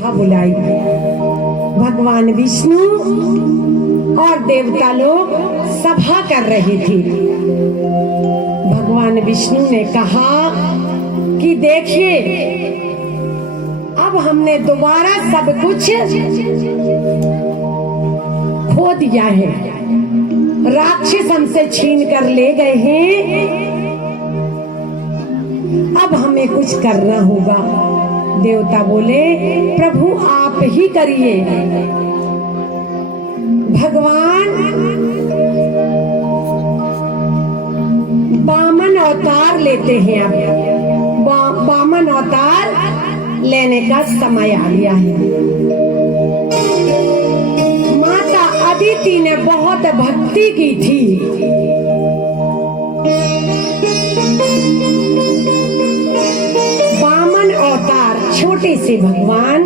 सभा बुलाई। भगवान विष्णु और देवता लोग सभा कर रहे थे। भगवान विष्णु ने कहा कि देखिए, अब हमने दोबारा सब कुछ खो दिया है, राक्षस हमसे छीन कर ले गए हैं, अब हमें कुछ करना होगा। देवता बोले, प्रभु आप ही करिए। भगवान वामन अवतार लेते हैं। अब वामन अवतार लेने का समय आ गया है। माता अदिति ने बहुत भक्ति की थी। वामन अवतार छोटे से भगवान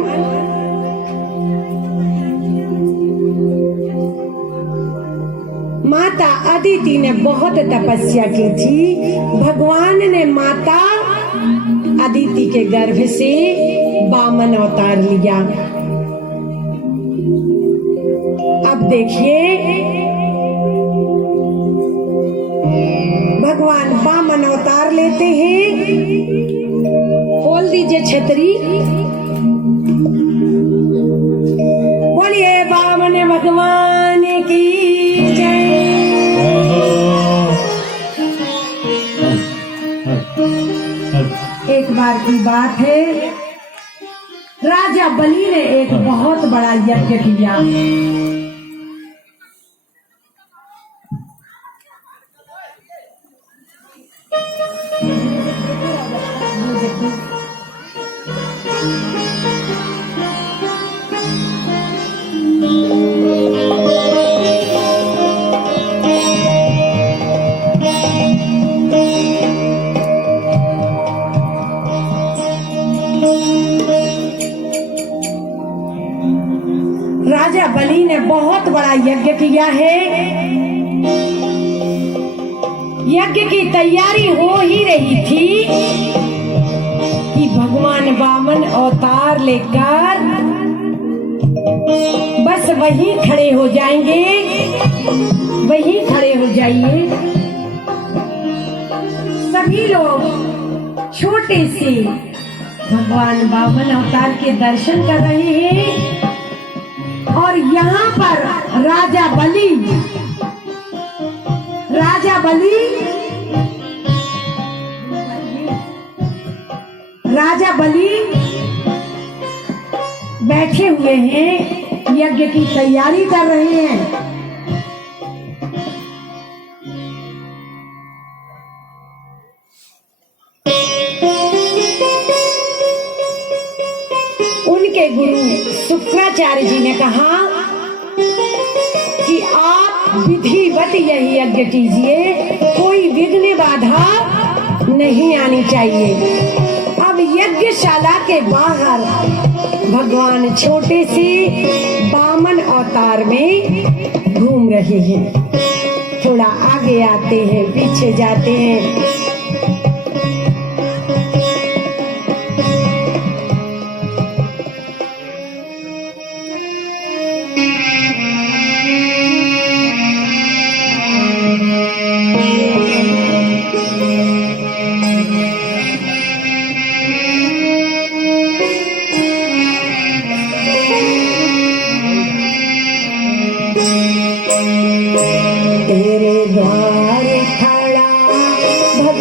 माता अदिति ने बहुत तपस्या की थी। भगवान ने माता अदिति के गर्भ से वामन अवतार लिया। अब देखिए, भगवान वामन अवतार लेते हैं। खोल दीजिए छतरी। बोलिए वामन भगवान की जय। एक बार की बात है, राजा बलि ने एक बहुत बड़ा यज्ञ किया। राजा बलि ने बहुत बड़ा यज्ञ किया है। यज्ञ की तैयारी हो ही रही थी कि भगवान वामन अवतार लेकर बस वहीं खड़े हो जाएंगे। वहीं खड़े हो जाइए। सभी लोग छोटे से भगवान वामन अवतार के दर्शन कर रहे हैं। और यहाँ पर राजा बलि बैठे हुए हैं, यज्ञ की तैयारी कर रहे हैं। उनके गुरु शुक्राचार्य जी ने कहा कि आप विधिवत यही यज्ञ कीजिए, कोई विघ्न बाधा नहीं आनी चाहिए। अब यज्ञशाला के बाहर भगवान छोटे से वामन अवतार में घूम रहे हैं। थोड़ा आगे आते हैं, पीछे जाते हैं। तेरे द्वार खड़ा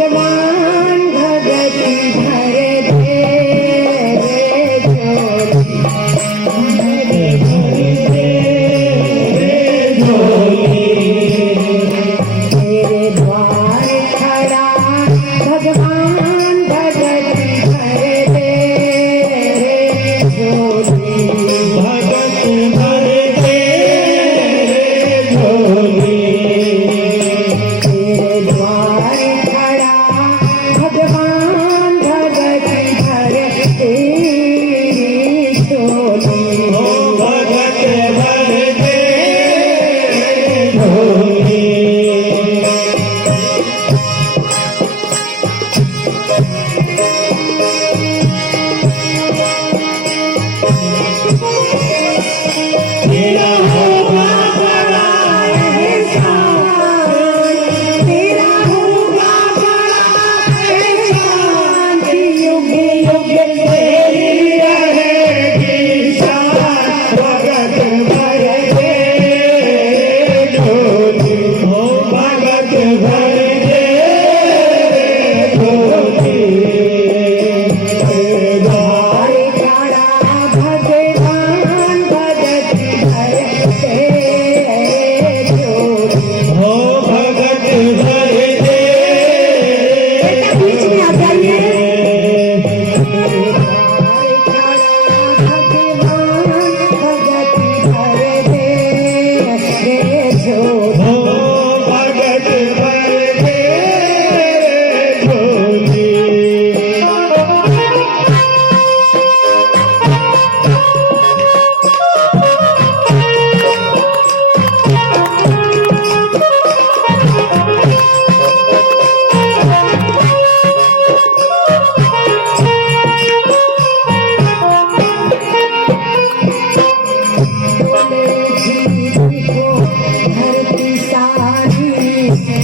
तेरा होगा बड़ा एहसान, तेरा होगा बड़ा एहसान, युग युग तेरी रहेगी शान, भगत भर दे झोली, हो भगत भर दे झोली। हरे खड़ा भगवान भगत भर दे झोली। हो भगत भर दे बेटा बीच में आ जाइए। हो भगत भर दे झोली।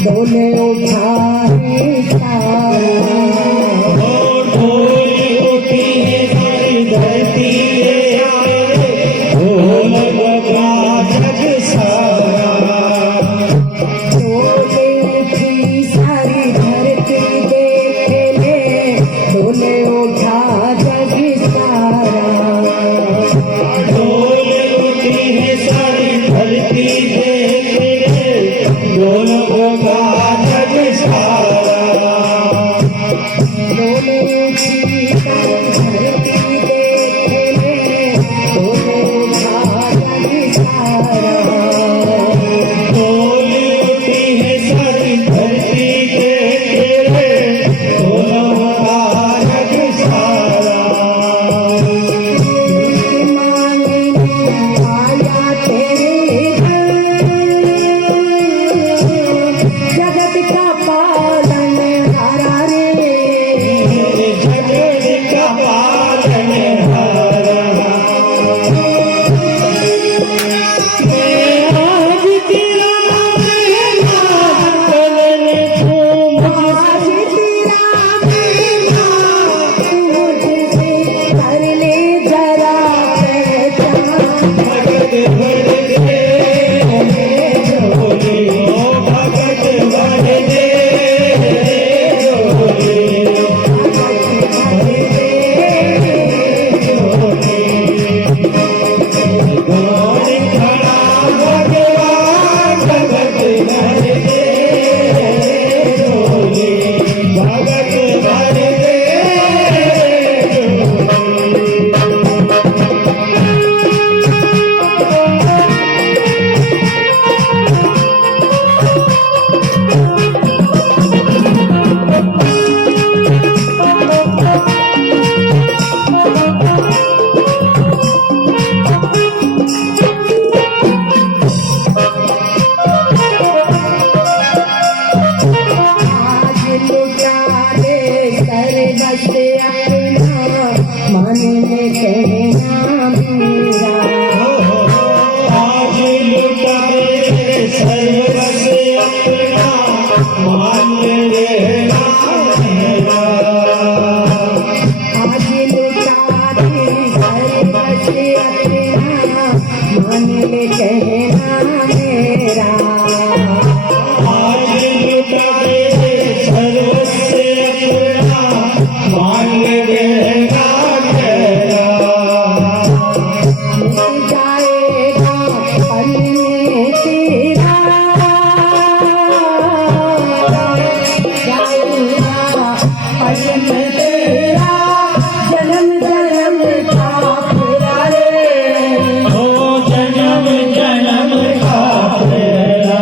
डोले उठाए सारा, ढोल उठी है सारी धरती रे, ढोल बजा जग सारा। डोले उठी सारी धरती देख ले, डोले उठा जग सारा। ढोल उठी है सारी धरती देख रे, ढोल बजा जग सारा। डोले उठी सारी धरती देख ले, डोले उठा जग सारा। ढोल उठी है सारी धरती देख रे, ढोल बजा जग सारा। आया तेरे जगत का पालन हारा रे, जगत का पालन हारा। आज तेरा महिमा करने तुम आज तेरा महिमा तू मुझसे कर ले जरा पहचान। भगत भर दे झोली, ओ भगत भर दे झोली, गौर खड़ा भगवान भगत भर दे झोली, भगत भर दे झोली। आज लुटा दे कर बस अपना, मन में कहना मेरा। आज लुटा दे सर्वस्व अपना, मान लेना मेरा। आज लुटा दे सर्वस्व अपना, मन में कहना मेरा। आज लुटा दे सर्वस्व अपना, मान लेना मेरा। मिट जाएगा पल में तेरा, जाएगा पल में तेरा जन्म जन्म का फेरा रे। ओ जन्म जन्म का फेरा,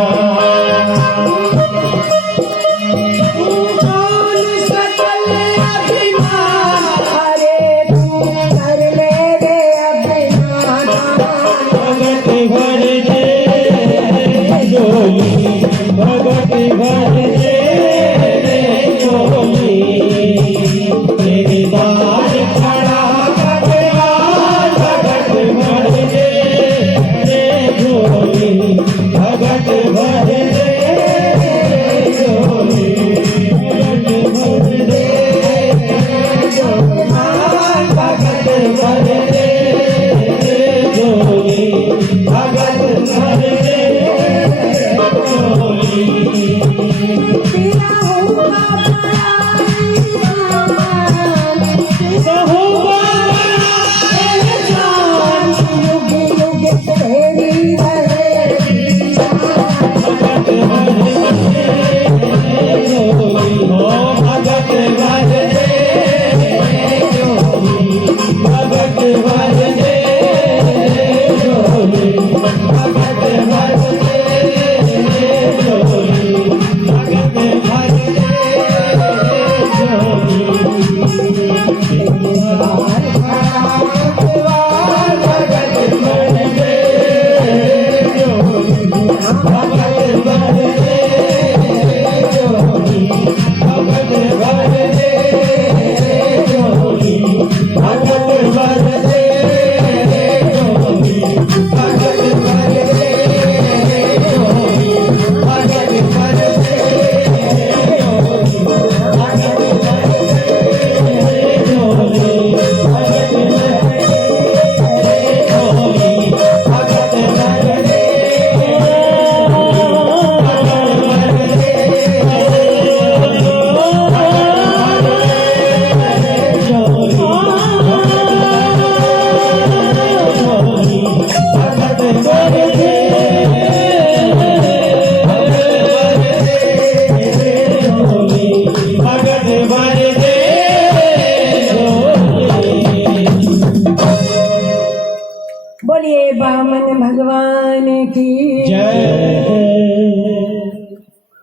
बोलिए बामन भगवान की जय।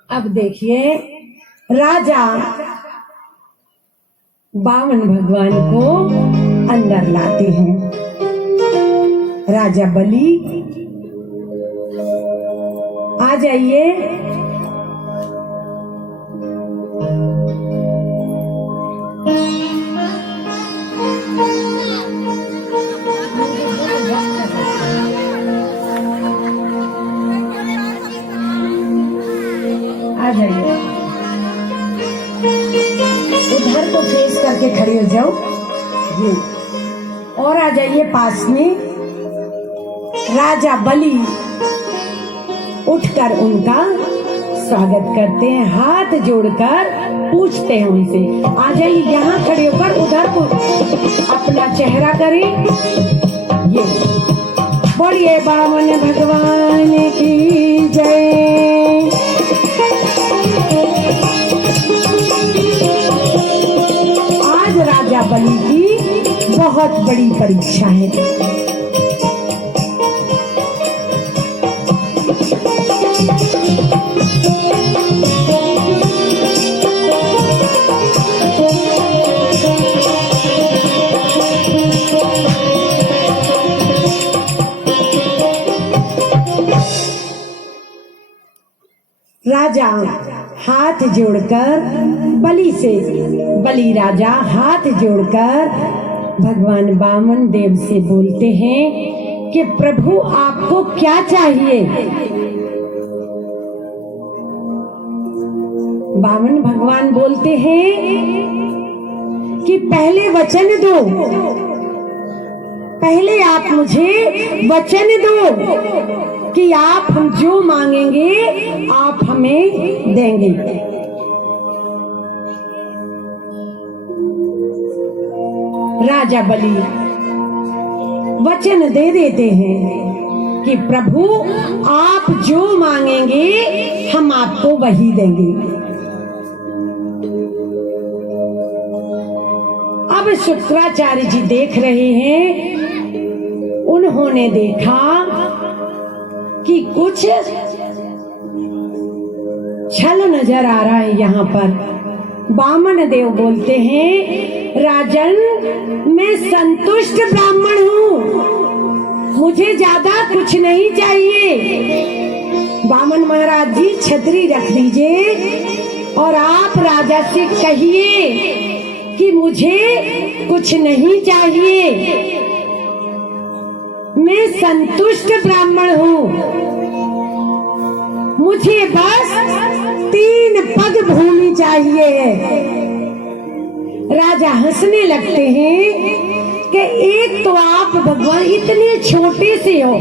अब देखिए राजा बामन भगवान को अंदर लाते हैं। राजा बलि आ जाइए। आ जाइए, उधर को फेस करके खड़े हो जाओ ये, और आ जाइए पास में। राजा बलि उठकर उनका स्वागत करते हैं, हाथ जोड़कर पूछते हैं उनसे, आ जाइए यहाँ खड़े होकर उधर को अपना चेहरा करें। ये बोलिए बामन भगवान की जय। आज राजा बलि की बहुत बड़ी परीक्षा है। राजा हाथ जोड़कर बलि राजा हाथ जोड़कर भगवान वामन देव से बोलते हैं कि प्रभु आपको क्या चाहिए। वामन भगवान बोलते हैं कि पहले वचन दो, पहले आप मुझे वचन दो कि आप हम जो मांगेंगे आप हमें देंगे। राजा बलि वचन दे देते हैं कि प्रभु आप जो मांगेंगे हम आपको वही देंगे। अब शुक्राचार्य जी देख रहे हैं, उन्होंने देखा कि कुछ छल नजर आ रहा है यहाँ पर। वामन देव बोलते हैं, राजन मैं संतुष्ट ब्राह्मण हूँ, मुझे ज्यादा कुछ नहीं चाहिए। वामन महाराज जी छतरी रख दीजिए और आप राजा से कहिए कि मुझे कुछ नहीं चाहिए, मैं संतुष्ट ब्राह्मण हूँ, मुझे बस 3 पग भूमि चाहिए। राजा हंसने लगते हैं कि एक तो आप भगवान इतने छोटे से हो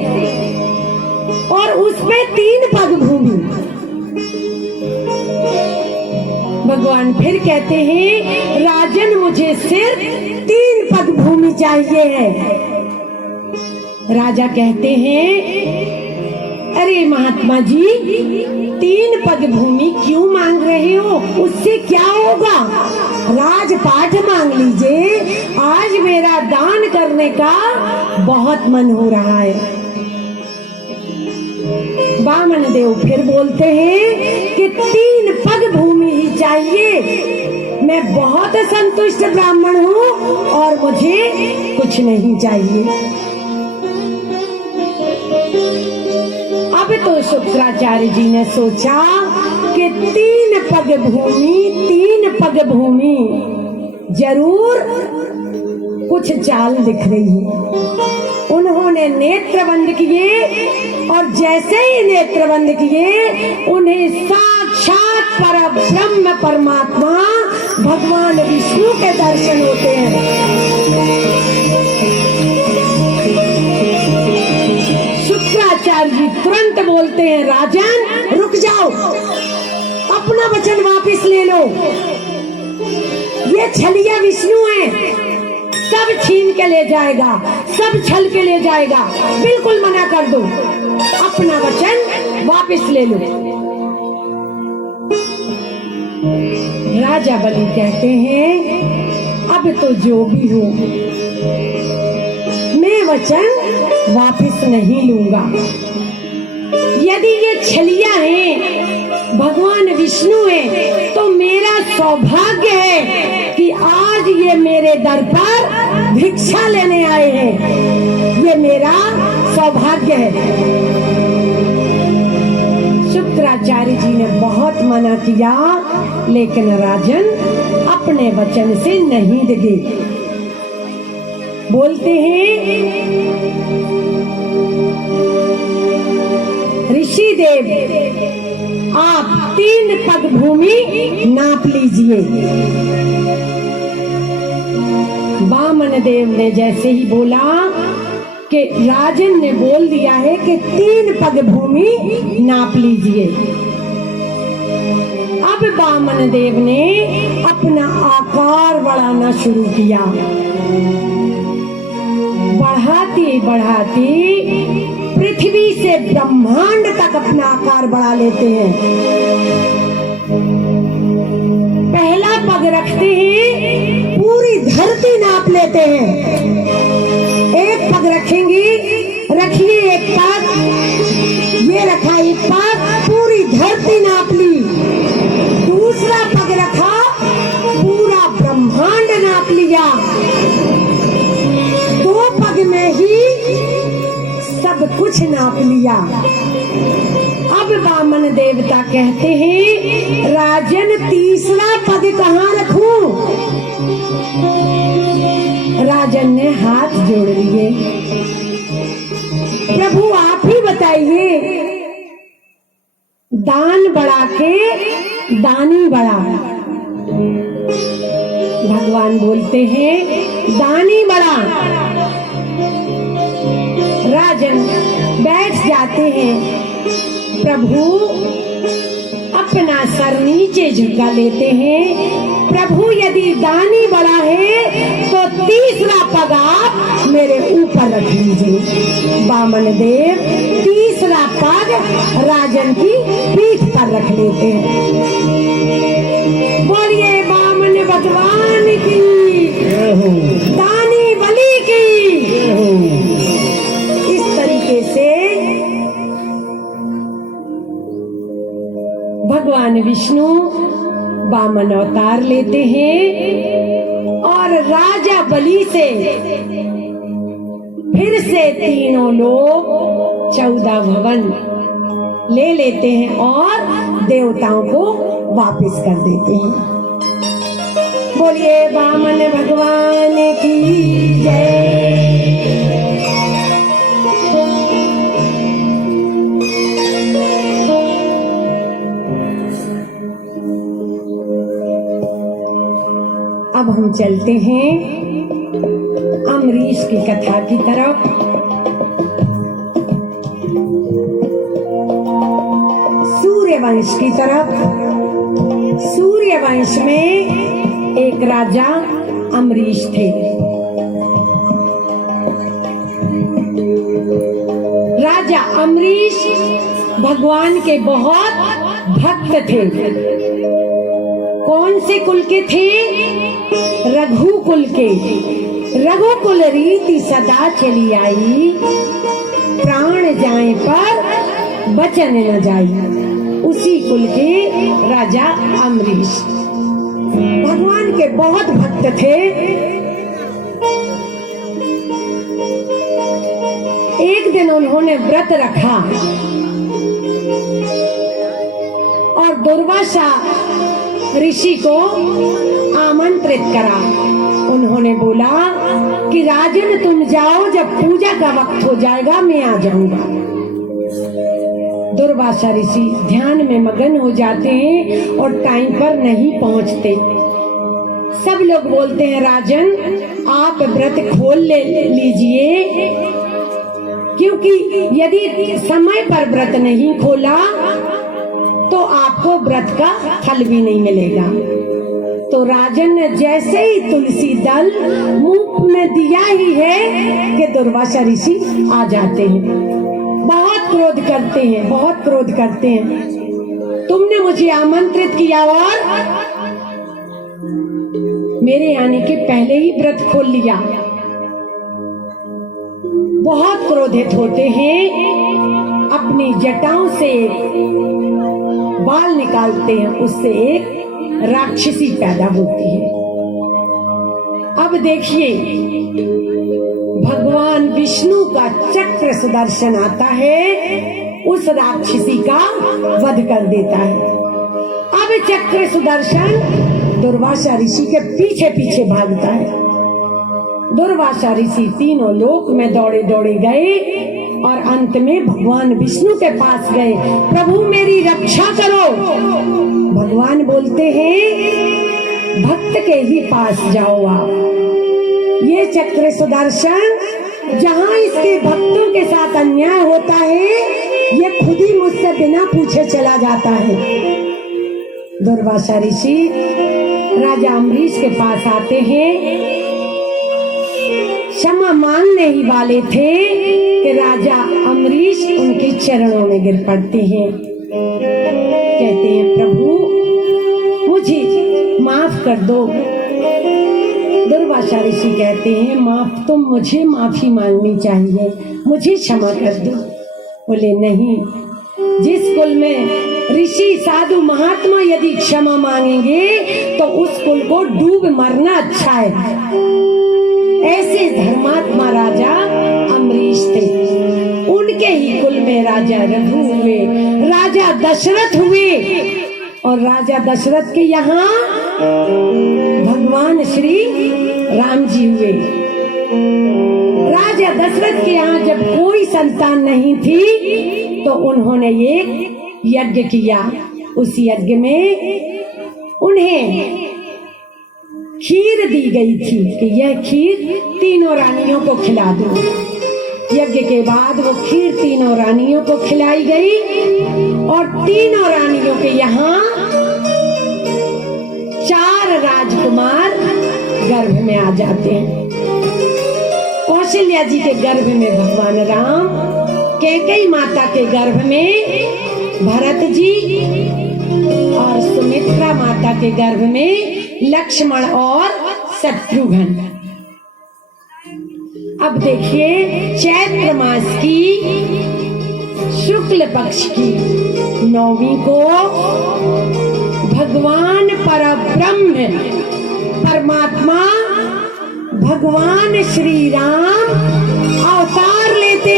और उसमें 3 पग भूमि। भगवान फिर कहते हैं, राजन मुझे सिर्फ 3 पग भूमि चाहिए है। राजा कहते हैं, अरे महात्मा जी 3 पग भूमि क्यों मांग रहे हो, उससे क्या होगा, राजपाट मांग लीजिए, आज मेरा दान करने का बहुत मन हो रहा है। वामन देव फिर बोलते हैं कि 3 पग भूमि ही चाहिए, मैं बहुत संतुष्ट ब्राह्मण हूँ और मुझे कुछ नहीं चाहिए। अब तो शुक्राचार्य जी ने सोचा कि 3 पग भूमि जरूर कुछ चाल दिख रही है। उन्होंने नेत्र बंद किए और जैसे ही नेत्र बंद किए उन्हें साक्षात परब्रह्म परमात्मा भगवान विष्णु के दर्शन होते हैं। शुक्राचार्य जी तुरंत बोलते हैं, राजन रुक जाओ, अपना वचन वापस ले लो, ये छलिया विष्णु है, सब छीन के ले जाएगा, सब छल के ले जाएगा, बिल्कुल मना कर दो, अपना वचन वापस ले लो। राजा बलि कहते हैं, अब तो जो भी हो मैं वचन वापस नहीं लूंगा। यदि ये छलिया है, भगवान विष्णु है, तो मेरा सौभाग्य है कि आज ये मेरे दर पर भिक्षा लेने आए हैं। ये मेरा सौभाग्य है। शुक्राचार्य जी ने बहुत मना किया, लेकिन राजन अपने वचन से नहीं डिगे। बोलते हैं ऋषि देव, आप 3 पग भूमि नाप लीजिए। वामन देव ने जैसे ही बोला कि राजन ने बोल दिया है कि 3 पग भूमि नाप लीजिए। अब वामन देव ने अपना आकार बढ़ाना शुरू किया। बढ़ाती बढ़ाती पृथ्वी से ब्रह्मांड तक अपना आकार बढ़ा लेते हैं। पहला पग रखते हैं, पूरी धरती नाप लेते हैं। एक पग रखेंगे, रखिए एक पग, ये रखा एक पग, पूरी धरती नाप ली। दूसरा पग रखा, पूरा ब्रह्मांड नाप लिया। 2 पग में ही सब कुछ नाप लिया। अब वामन देवता कहते हैं, राजन तीसरा पग कहाँ रखूं? राजन ने हाथ जोड़ लिए। प्रभु आप ही बताइए, दान बढ़ा के दानी बढ़ा। भगवान बोलते हैं, दानी बढ़ा। राजन बैठ जाते हैं। प्रभु अपना सर नीचे झुका लेते हैं। प्रभु यदि दानी बड़ा है तो तीसरा पग आप मेरे ऊपर रख लीजिए। वामन देव तीसरा पग राजन की पीठ पर रख लेते हैं। बोलिए वामन भगवान की, दानी बलि की। इस तरीके से भगवान विष्णु वामन अवतार लेते हैं और राजा बलि से फिर से तीनों लोग 14 भवन ले लेते हैं और देवताओं को वापस कर देते हैं। बोलिए वामन भगवान की जय। अब हम चलते हैं अम्बरीश की कथा की तरफ। सूर्यवंश की तरफ। सूर्यवंश में एक राजा अम्बरीश थे। राजा अम्बरीश भगवान के बहुत भक्त थे। कौन से कुल के थे? रघुकुल के। रघुकुल रीति सदा चली आई, प्राण जाए पर बचन न जाई। उसी कुल के राजा अम्बरीश भगवान के बहुत भक्त थे। एक दिन उन्होंने व्रत रखा और दुर्वासा ऋषि को आमंत्रित करा। उन्होंने बोला कि राजन तुम जाओ, जब पूजा का वक्त हो जाएगा मैं आ जाऊंगा। दुर्वासा ऋषि ध्यान में मगन हो जाते हैं और टाइम पर नहीं पहुंचते। सब लोग बोलते हैं राजन आप व्रत खोल लीजिए, क्योंकि यदि समय पर व्रत नहीं खोला तो आपको व्रत का फल भी नहीं मिलेगा। तो राजन ने जैसे ही तुलसी दल मुंह में दिया ही है कि दुर्वासा ऋषि आ जाते हैं। बहुत क्रोध करते हैं, बहुत क्रोध करते हैं। तुमने मुझे आमंत्रित किया और मेरे आने के पहले ही व्रत खोल लिया। बहुत क्रोध क्रोधित होते हैं, अपनी जटाओं से बाल निकालते हैं, उससे एक राक्षसी पैदा होती है। अब देखिए, भगवान विष्णु का चक्र सुदर्शन आता है, उस राक्षसी का वध कर देता है। अब चक्र सुदर्शन दुर्वासा ऋषि के पीछे पीछे भागता है। दुर्वासा ऋषि तीनों लोक में दौड़े दौड़े गए और अंत में भगवान विष्णु के पास गए। प्रभु मेरी रक्षा करो। भगवान बोलते हैं, भक्त के ही पास जाओ आप। ये चक्र सुदर्शन जहाँ इसके भक्तों के साथ अन्याय होता है, ये खुद ही मुझसे बिना पूछे चला जाता है। दुर्वासा ऋषि राजा अम्बरीश के पास आते हैं, क्षमा मांगने ही वाले थे कि राजा अम्बरीश उनके चरणों में गिर पड़ते हैं। कहते हैं, प्रभु मुझे माफ कर दो। दुर्वासा ऋषि कहते हैं, माफ तो मुझे माफी मांगनी चाहिए, मुझे क्षमा कर दो। बोले नहीं, जिस कुल में ऋषि साधु महात्मा यदि क्षमा मांगेंगे तो उस कुल को डूब मरना अच्छा है। ऐसे धर्मात्मा राजा अम्बरीश थे। उनके ही कुल में राजा रघु हुए, राजा दशरथ हुए, और राजा दशरथ के यहाँ भगवान श्री राम जी हुए। राजा दशरथ के यहाँ जब कोई संतान नहीं थी तो उन्होंने एक यज्ञ किया। उस यज्ञ में उन्हें खीर दी गई थी कि यह खीर तीनों रानियों को खिला दो। यज्ञ के बाद वो खीर तीनों रानियों को खिलाई गई और तीनों रानियों के यहाँ 4 राजकुमार गर्भ में आ जाते हैं। कौशल्या जी के गर्भ में भगवान राम, कैकेयी माता के गर्भ में भरत जी और सुमित्रा माता के गर्भ में लक्ष्मण और शत्रुघ्न। अब देखिए, चैत्र मास की शुक्ल पक्ष की 9वीं को भगवान परब्रह्म परमात्मा भगवान श्री राम अवतार लेते